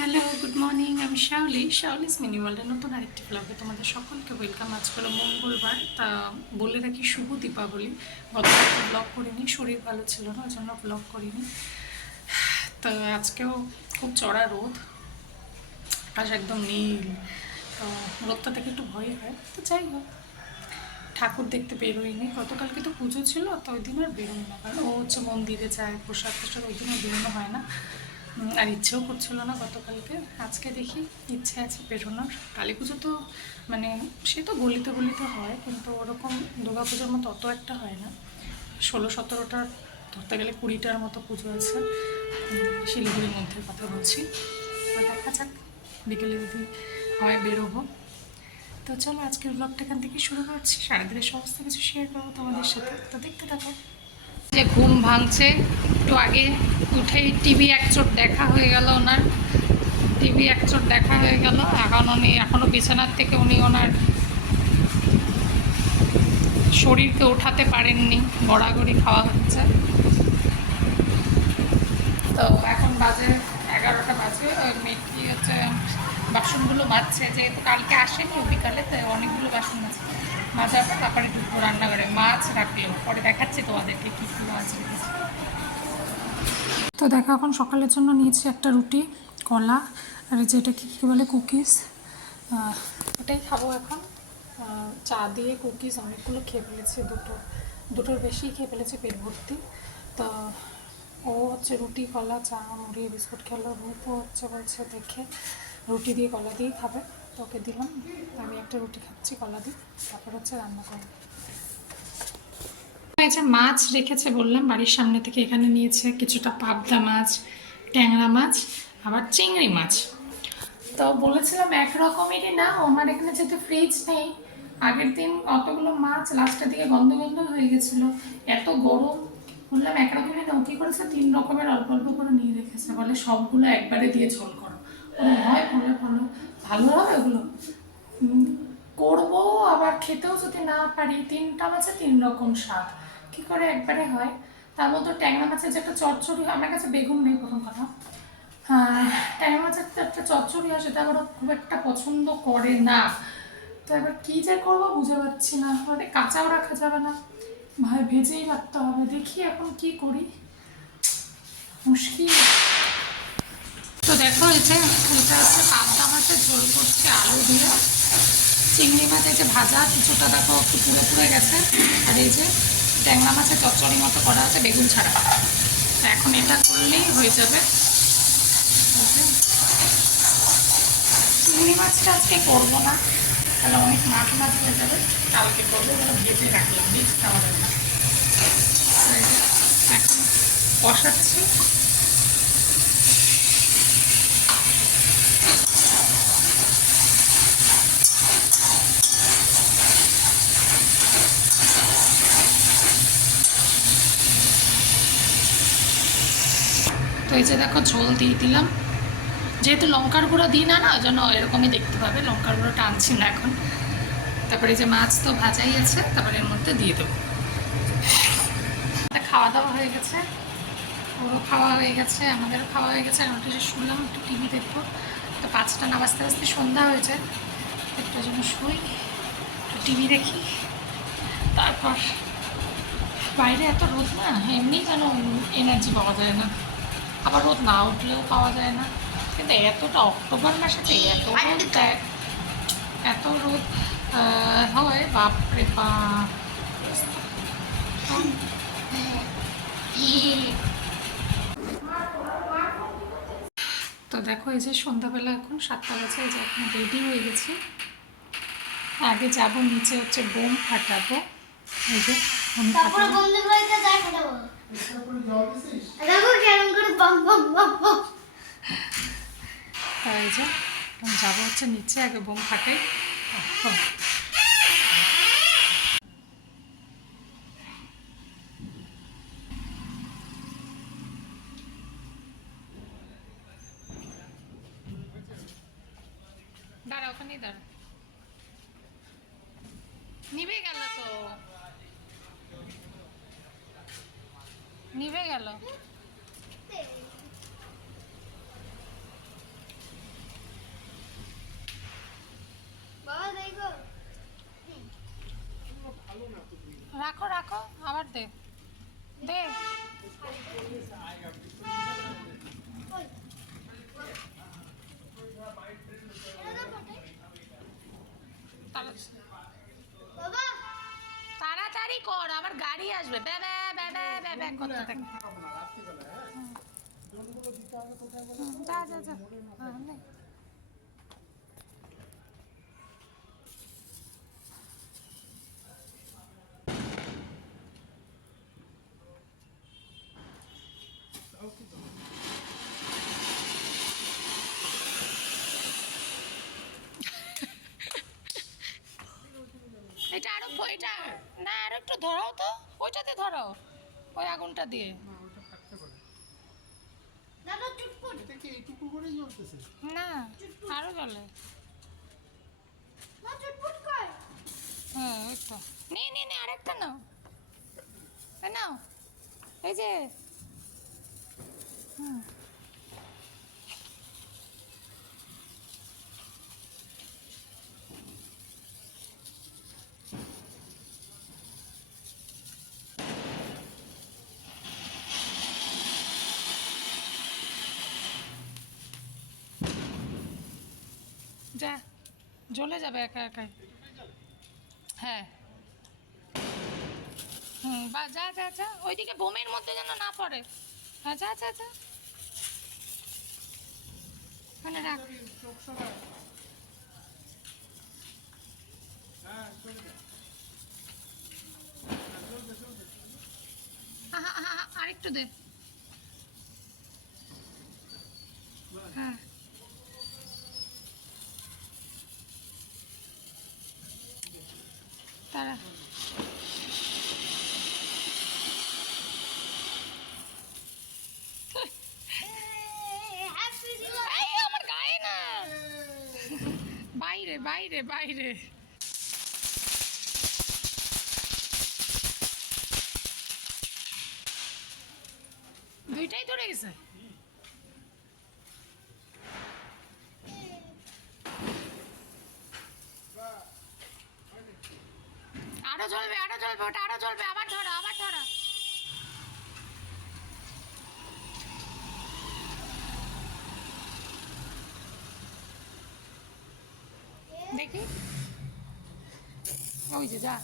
Hello, good morning. আমি শাওলিস mini ওয়ার্ল্ডের নতুন আরেকটি ব্লগে তোমাদের সকলকে ওয়েলকাম। আজ হলো মঙ্গলবার, তা বলে রাখি শুভ দীপাবলি। গতকালকে ব্লগ করিনি, শরীর ভালো ছিল না, ওই জন্য ব্লগ করিনি। তো আজকেও খুব চড়া রোদ, আকাশ একদম নীল। তো রোদটা থেকে একটু ভয় হয়, তো যাই হোক। ঠাকুর দেখতে বেরোয়নি, গতকালকে তো পুজো ছিল, তো ওই দিন আর বেরোই না, কারণ ও হচ্ছে মন্দিরে যায়, প্রসাদ টোসাদ ওই দিন আর বেরোনো হয় না। আর ইচ্ছেও করছিল না গতকালকে। আজকে দেখি ইচ্ছে আছে বেরোনোর। কালী পুজো তো মানে সে তো গলিতে গলিতে হয়, কিন্তু ওরকম দুর্গা পুজোর মতো অত একটা হয় না। 16-17টার, ধরতে গেলে 20টার মতো পুজো আছে শিলিগুড়ির মধ্যে, কথা বলছি। তো দেখা যাক, বিকেলে যদি হয় বেরোবো। তো চলো আজকের ব্লগটা এখান থেকে শুরু করছি। সারাদিনের সমস্ত কিছু শেয়ার করবো তোমাদের সাথে, তো দেখতে থাকো। যে ঘুম ভাঙছে, একটু আগে উঠেই টিভি একচোট দেখা হয়ে গেল ওনার। টিভি একচোট দেখা হয়ে গেল। এখন উনি এখনও বিছানার থেকে ওনার শরীরকে ওঠাতে পারেননি, গড়াগড়ি খাওয়া হচ্ছে। তো এখন বাজে 11টা বাজে। ওই মেয়েটি হচ্ছে বাসনগুলো মাজছে, যেহেতু কালকে আসেনি বিকালে, তো অনেকগুলো বাসন মাজার পর তারপরে ঢুকবো রান্নাঘরে। মাছ রাখলেও পরে দেখাচ্ছি তোমাদেরকে কী কী মাছ রেখেছি। তো দেখো, এখন সকালের জন্য নিয়েছি একটা রুটি, কলা, আর যেটা কী কী বলে কুকিজ, ওটাই খাবো এখন। চা দিয়ে কুকিজ অনেকগুলো খেয়ে ফেলেছি, দুটোর বেশি খেয়ে ফেলেছি পেট ভর্তি। তো ও হচ্ছে রুটি, কলা, চা, মুড়ি, বিস্কুট খেলো। রূপও হচ্ছে বলছে দেখে রুটি দিয়ে কলা দিয়েই খাবে, তো ওকে দিলাম। আমি একটা রুটি খাচ্ছি কলা দিয়ে, তারপর হচ্ছে রান্না করবো। যে মাছ রেখেছে বললাম বাড়ির সামনে থেকে, এখানে নিয়েছে কিছুটা পাবদা মাছ, ট্যাংরা মাছ, আবার চিংড়ি মাছ। তো বলেছিলাম এক রকমেরই না, ওনার এখানে যেহেতু ফ্রিজ নেই, আগের দিন অতগুলো মাছ লাস্টের দিকে গন্ধ গন্ধ হয়ে গেছিলো, এত গরম। বললাম এক রকমেরই না, কী করেছে 3 রকমের অল্প অল্প করে নিয়ে রেখেছে, বলে সবগুলো একবারে দিয়ে ঝোল করো। হয় ভালো ভালো ভালো হবে ওগুলো। করবো আবার খেতেও যদি না পারি, 3টা মাছে 3 রকম স্বাদ, কী করে একবারে হয়। তার মধ্যে ট্যাংরা মাছের যে একটা চচ্চড়ি, আমার কাছে বেগুন নেই প্রথম কথা। ট্যাংরা মাছের তো একটা চচ্চড়ি হয়, সেটা আবার খুব একটা পছন্দ করে না। তো এবার কী যে করবো বুঝে পাচ্ছি না, মানে কাঁচাও রাখা যাবে না, ভাই ভেজেই রাখতে হবে। দেখি এখন কি করি, মুশকিল। তো দেখো এই যে এটা হচ্ছে পাবদা মাছের ঝোল করছে আলু দিয়ে। চিংড়ি মাছ এই যে ভাজা, কিছুটা দেখো একটু পুড়ে পুড়ে গেছে। আর এই যে ট্যাংরা মাছের চচ্চড়ি মতো করা আছে বেগুন ছাড়া। এখন এটা করলেই হয়ে যাবে। চিংড়ি মাছটা আজকে করবো না, তাহলে অনেক মাছ মাছ হয়ে যাবে। কালকে করবো, ওগুলো ভেজে রাখলাম, ভেজে খাওয়া যাবে না। এখন কষাচ্ছি। তো এই যে দেখো ঝোল দিয়ে দিলাম, যেহেতু লঙ্কার গুঁড়ো দিই না, ওই জন্য এরকমই দেখতে পাবে। লঙ্কার গুঁড়োটা আনছি না এখন। তারপরে যে মাছ তো ভাজাই আছে, তারপরে এর মধ্যে দিয়ে দেবো। খাওয়া দাওয়া হয়ে গেছে, ওরও খাওয়া হয়ে গেছে, আমাদেরও খাওয়া হয়ে গেছে। আর ওটা যে শুনলাম একটু টিভি দেখবো, তো 5টা না বাজতে বাজতে সন্ধ্যা হয়ে যায়। একটার জন্য শুই, একটু টিভি দেখি, তারপর বাইরে এত রোদ না, এমনি যেন এনার্জি পাওয়া যায় না। আবার রোদ না উঠলেও পাওয়া যায় না, কিন্তু এতটা অক্টোবর মাসে যে এত রোদ দেয়, এত রোদ হয়, বাপরে বাপ। তো দেখো এই যে সন্ধ্যাবেলা এখন 7টা বাজে, এই যে এখন রেডি হয়ে গেছি। আগে যাব নিচে, হচ্ছে বোম ফাটাবো। এই যে এই যে যাবো হচ্ছে নিচে, আগে বোম ফাটে। দাঁড়া, ওখানেই দাঁড়া। নিভে গেল তো, নিভে গেল। রাখো রাখো, আবার দে দে। তাড়াতাড়ি কর, আবার গাড়ি আসবে, ব্যাবা ব্যাবা ব্যাবা করতে থাকে। যা যা যা, হ্যাঁ নে। এটা আরো, এটা না আরো একটু ধরাও তো, ওইটাতে ধরো, ওই আগুনটা দিয়ে। না আরো জ্বলে। হ্যাঁ ওই তো, নে নে নে আরেকটা নাও, নাও এই যে। হুম যা, জ্বলে যাবে একা একাই। হ্যাঁ হুম, বা যা যা যা, ওইদিকে বোমের মধ্যে যেন না পড়ে। হ্যাঁ যা যা যা, ওখানে রাখ। আরেকটু দে। হ্যাঁ তারা এই আমার গায়ে না, বাইরে বাইরে বাইরে। দুইটাই ধরে গেছে। আরো জ্বলবে আরো জ্বলবে, ওটা আরো জ্বলবে, আবার ধরো আবার ধরো। দেখি ওই যে, যা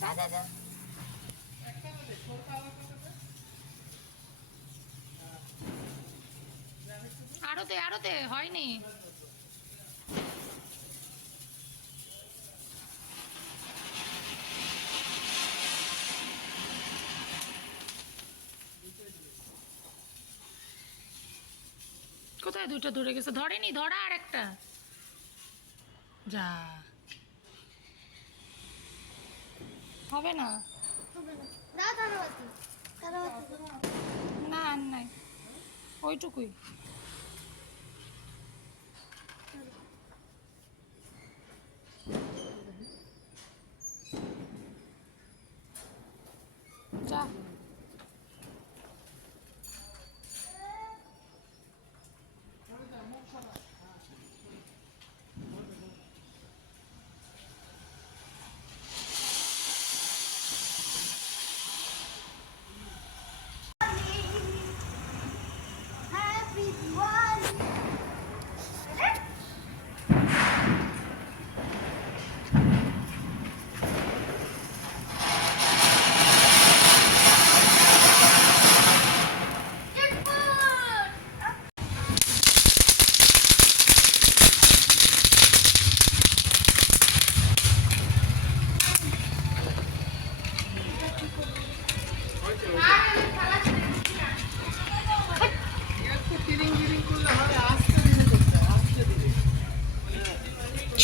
যা যা যা। আরো দে হয়নি। কোথায় দুইটা ধরে গেছে, ধরেনি, ধরা আর একটা। যা, হবে না, না আর নাই, ওইটুকুই। যা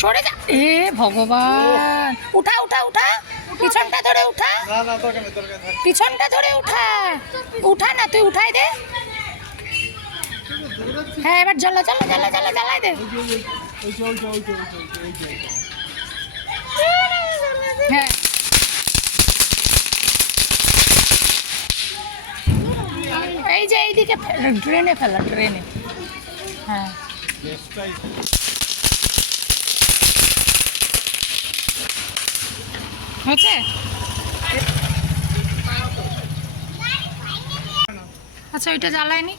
সরে যা, এ ভগবান, উঠা উঠা উঠা, পিছনটা ধরে উঠা, পিছনটা ধরে উঠা, উঠা না তুই, উঠাই দে। হ্যাঁ এবার জ্বালা জ্বালা জ্বালা জ্বালা জ্বালাই দে। হ্যাঁ এই যে এইদিকে ড্রেনে ফেলা, ড্রেনে। হ্যাঁ হয়েছে। আচ্ছা ওইটা জ্বালায়নি।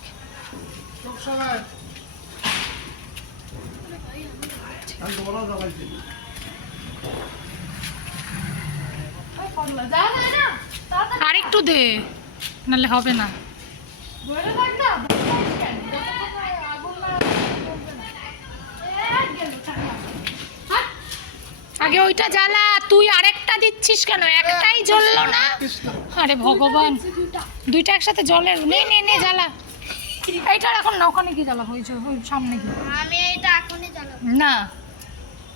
আর একটু দে, নাহলে হবে না। আগে ওইটা জ্বালা, তুই আরেকটা দিচ্ছিস কেন? একটাই জ্বললো না। আরে ভগবান, দুইটা একসাথে জ্বলে। নে নে নে জ্বালা। এইটা এখন না, ওখানে গিয়ে জ্বালা, ওই সামনে গিয়ে। আমি এটা এখনই জ্বালাবো না,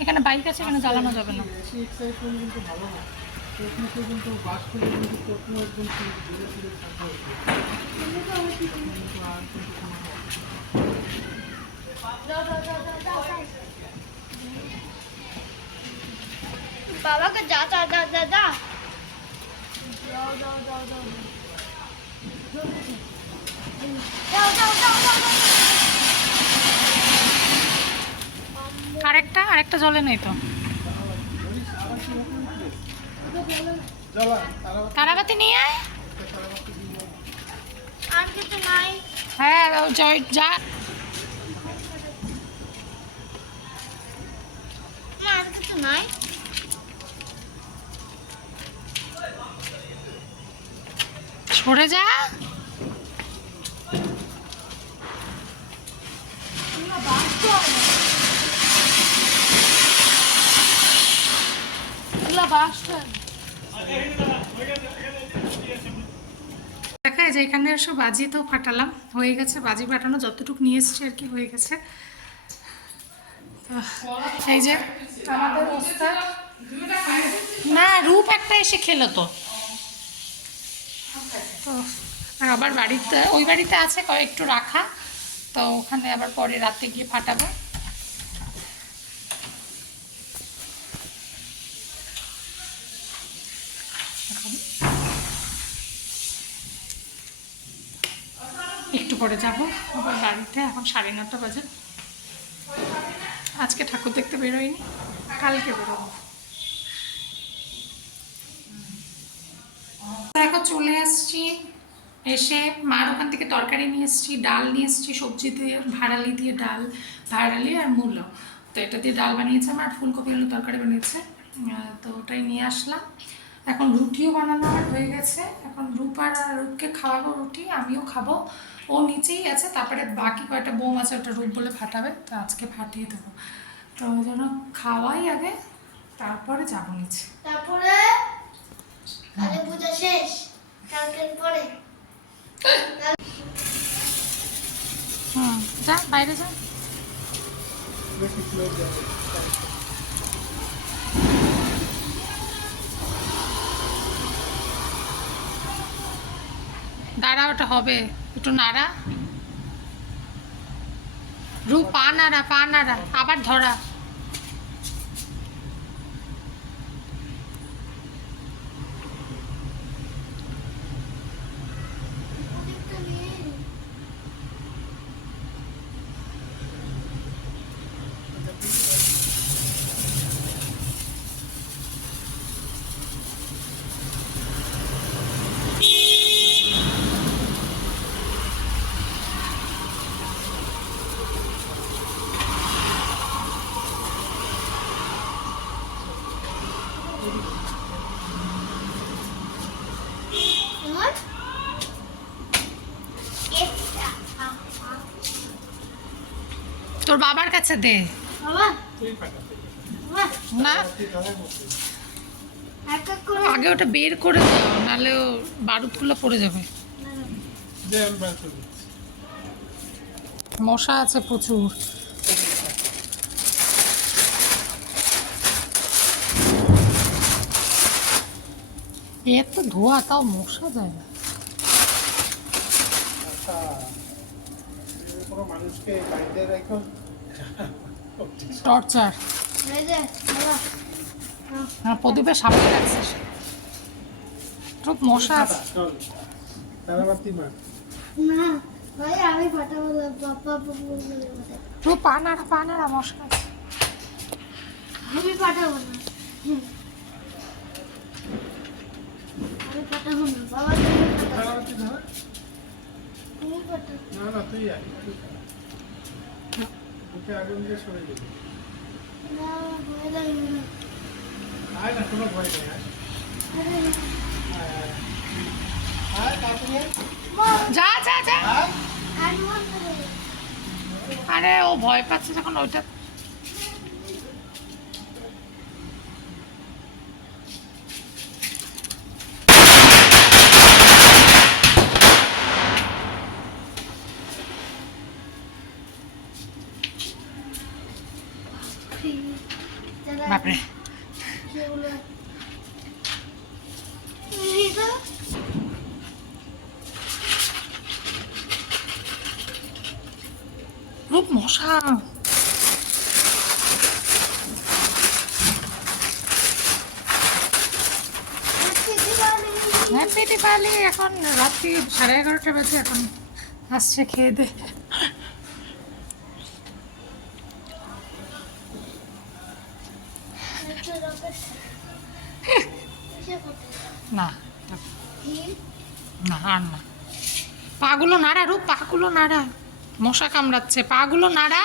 এখানে বাইক আছে, এখানে জ্বালানো যাবে না। বাবাকে যা যা যা যা যা যাও যাও যাও যাও যাও যাও যাও যাও আরেকটা জ্বলে নাই তো। তারাবাতি নিয়ে আয়। আর কিছু নাই। হ্যাঁ যা। না আর কিছু নাই। সরে যা। দেখা যায় এখানে এসে বাজি তো ফাটালাম, হয়ে গেছে বাজি ফাটানো, যতটুকু নিয়ে এসছি আর কি হয়ে গেছে। তো এই যে আমাদের অবস্থা। না, রূপ একটা এসে খেলো তো। তো আবার বাড়িতে, ওই বাড়িতে আছে একটু রাখা, তো ওখানে আবার পরে রাতে গিয়ে ফাটাবো। একটু পরে যাবো আবার বাড়িতে। এখন 9:30 বাজে। আজকে ঠাকুর দেখতে বেরোয়নি, কালকে বেরোবো। এখন চলে আসছি, এসে মার ওখান থেকে তরকারি নিয়ে এসেছি, ডাল নিয়ে এসেছি, সবজি দিয়ে ভাড়ালি দিয়ে ডাল, ভাড়ালি আর মূলো, তো এটা দিয়ে ডাল বানিয়েছে আমার, ফুলকপি আলু তরকারি বানিয়েছে, তো ওটাই নিয়ে আসলাম। এখন রুটিও বানানো আমার হয়ে গেছে। এখন রূপকে খাওয়াবো রুটি, আমিও খাবো। ও নিচেই আছে, তারপরে বাকি কয়েকটা বোম আছে, ওটা রূপ বলে ফাটাবে, তো আজকে ফাটিয়ে দেবো। তো ওই জন্য খাওয়াই আগে, তারপরে যাবো নিচে। তারপরে কালী পূজা শেষ, কালকের পরে যা বাইরে যা। দাঁড়া, ওটা হবে, একটু নাড়া। রূপ পা নাড়া, আবার ধরা। তোর বাবার কাছে দে। না, আগে ওটা বের করে দাও, নাহলে ও বারুদগুলো পড়ে যাবে। মশা আছে প্রচুর। এত ধোয়া, তাও মশা যায় না। টর্চার। হ্যাঁ, প্রদীপের সামনে রাখছিস। খুব মশা আছে। আমি ফাটাবো, তুই পানারা মশা আছে। আমি ফাটাবো না, আমি ফাটাবো না বাবা, তুমি না তুই আয় ওকে আগুন দিয়ে সরে যাবে না ভয় লাগে না আয় না কোনো ভয় নেই আয় আয় আয় আয় তাড়াতাড়ি আয় যা যা যা আয় আর মন করে আরে ও ভয় পাচ্ছে যখন ওইটা বাপরে সেগুলো রূপ মশা হ্যাপি দিপালি এখন রাত্রি 11:30 বাজে এখন আসছে খেয়ে দে না না আর না পাগুলো নাড়া রূপ পাগুলো নাড়া মশা কামড়াচ্ছে পাগুলো নাড়া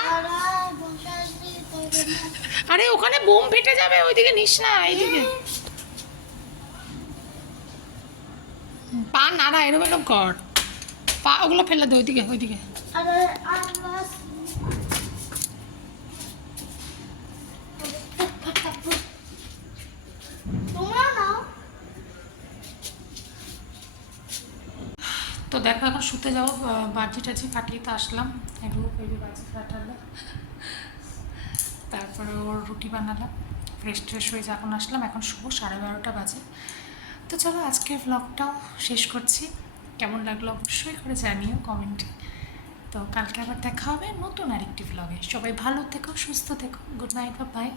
আরে ওখানে বোম ফেটে যাবে ওইদিকে নিস না এইদিকে পা নাড়া এরকম এরকম কর পা ওগুলো ফেলে দে ওইদিকে ওইদিকে তো দেখো এখন শুতে যাবো বাজি টাজি কাটিয়ে তো আসলাম একটু বাজি কাটালো তারপরে ওর রুটি বানালাম ফ্রেশ ট্রেশ হয়ে যখন আসলাম এখন শুভ 12:30 বাজে তো চলো আজকের ভ্লগটাও শেষ করছি কেমন লাগলো অবশ্যই করে জানিও কমেন্টে তো কালকে আবার দেখা হবে নতুন আরেকটি ভ্লগে সবাই ভালো থেকো সুস্থ থেকো গুড নাইট বা বাই